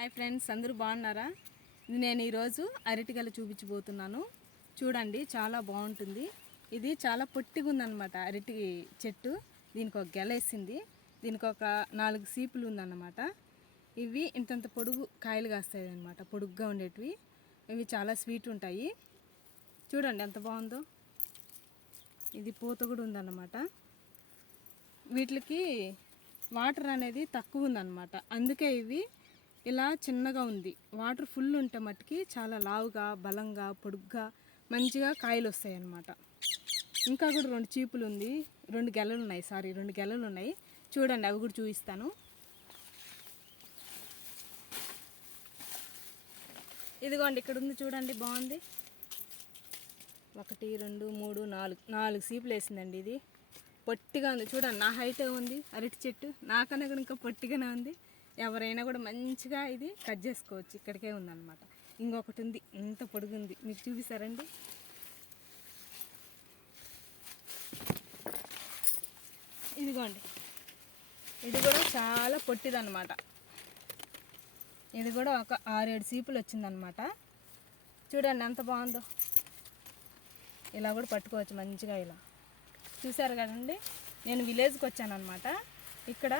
Hi friends అందరూ బాగున్నారా? నేను ఈరోజు అరటిగల చూపించబోతున్నాను. చూడండి చాలా బాగుంటుంది. ఇది చాలా పొట్టిగా ఉందన్నమాట అరటి చెట్టు. దీనికి ఒక గెలేసింది దీనికి ఒక నాలుగు సీపులు ఉందన్నమాట. ఇవి ఇంతంత పొడుగు కాయలు కాస్తాయి అనమాట పొడుగ్గా ఉండేటివి. ఇవి చాలా స్వీట్ ఉంటాయి. చూడండి ఎంత బాగుందో. ఇది పూత కూడా ఉందన్నమాట. వీటికి వాటర్ అనేది తక్కువ ఉందన్నమాట. అందుకే ఇవి ఇలా చిన్నగా ఉంది. వాటర్ ఫుల్ ఉంటే మట్టుకి చాలా లావుగా బలంగా పొడుగ్గా మంచిగా కాయలు వస్తాయి అన్నమాట ఇంకా కూడా రెండు చీపులు ఉంది. రెండు గెలలు ఉన్నాయి. సారీ రెండు గెలలు ఉన్నాయి. చూడండి అవి కూడా చూపిస్తాను. ఇదిగోండి ఇక్కడ ఉంది చూడండి బాగుంది. ఒకటి రెండు మూడు నాలుగు నాలుగు సీపులు వేసిందండి ఇది. పొట్టిగా ఉంది. చూడండి నా హైట్ ఉంది. అరటి చెట్టు. నాకన్నా కూడా ఇంకా పొట్టిగానే ఉంది. ఎవరైనా కూడా మంచిగా ఇది కట్ చేసుకోవచ్చు. ఇక్కడికే ఉందన్నమాట. ఇంకొకటి ఉంది. ఇంత పొడుగుంది. మీకు చూపిస్తారండి? ఇదిగోండి. ఇది కూడా చాలా పొట్టిదన్నమాట. ఇది కూడా ఒక ఆరేడు సీపులు వచ్చిందనమాట చూడండి ఎంత బాగుందో. ఇలా కూడా పట్టుకోవచ్చు మంచిగా ఇలా. చూసారు కదండి? నేను విలేజ్కి వచ్చాను అనమాట ఇక్కడ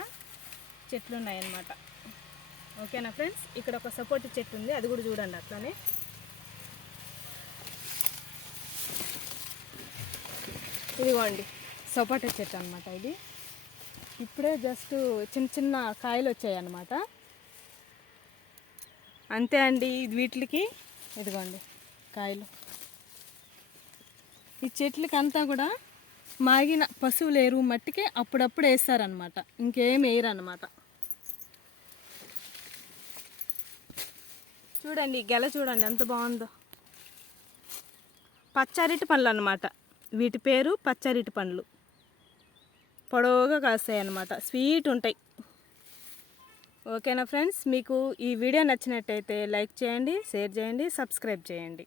చెట్లు ఉన్నాయన్నమాట ఓకేనా ఫ్రెండ్స్? ఇక్కడ ఒక సపోటా చెట్టు ఉంది అది కూడా చూడండి అట్లానే. ఇదిగోండి సపోటా చెట్టు అనమాట ఇది. ఇప్పుడే జస్ట్ చిన్న చిన్న కాయలు వచ్చాయి అన్నమాట అంతే అండి ఇది వీటికి. ఇదిగోండి కాయలు. ఈ చెట్లకి అంతా కూడా మాగిన పశువులు ఎరువు మట్టికి అప్పుడప్పుడు వేస్తారనమాట ఇంకేం వేయరనమాట చూడండి గెల చూడండి ఎంత బాగుందో. పచ్చరిటి పండ్లు అనమాట వీటి పేరు పచ్చరిటి పండ్లు. పొడవుగా కాస్తాయి అన్నమాట. స్వీట్ ఉంటాయి. ఓకేనా ఫ్రెండ్స్? మీకు ఈ వీడియో నచ్చినట్టయితే లైక్ చేయండి షేర్ చేయండి సబ్స్క్రైబ్ చేయండి.